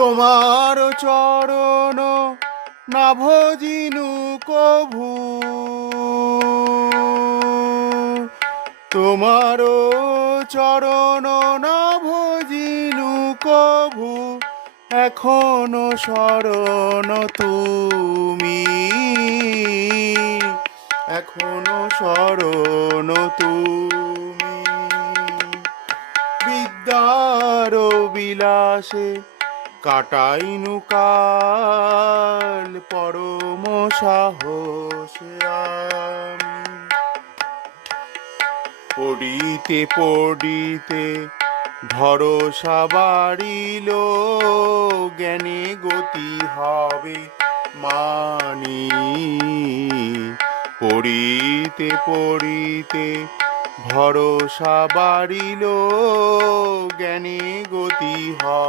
তোমার চরণ না ভজিনু কভু, তোমার চরণ না ভজিনু কভু, এখনো শরণ তুমি, এখনো শরণ তুমি। বিদ্যার বিলাসে কাটাইনু কাল, পরম সাহসে আমি পড়িতে পড়িতে ভরসা বাড়িল, জ্ঞানে গতি হবে মানি। পড়িতে পড়িতে ভরসা বাড়িল, জ্ঞানে গতি হবে।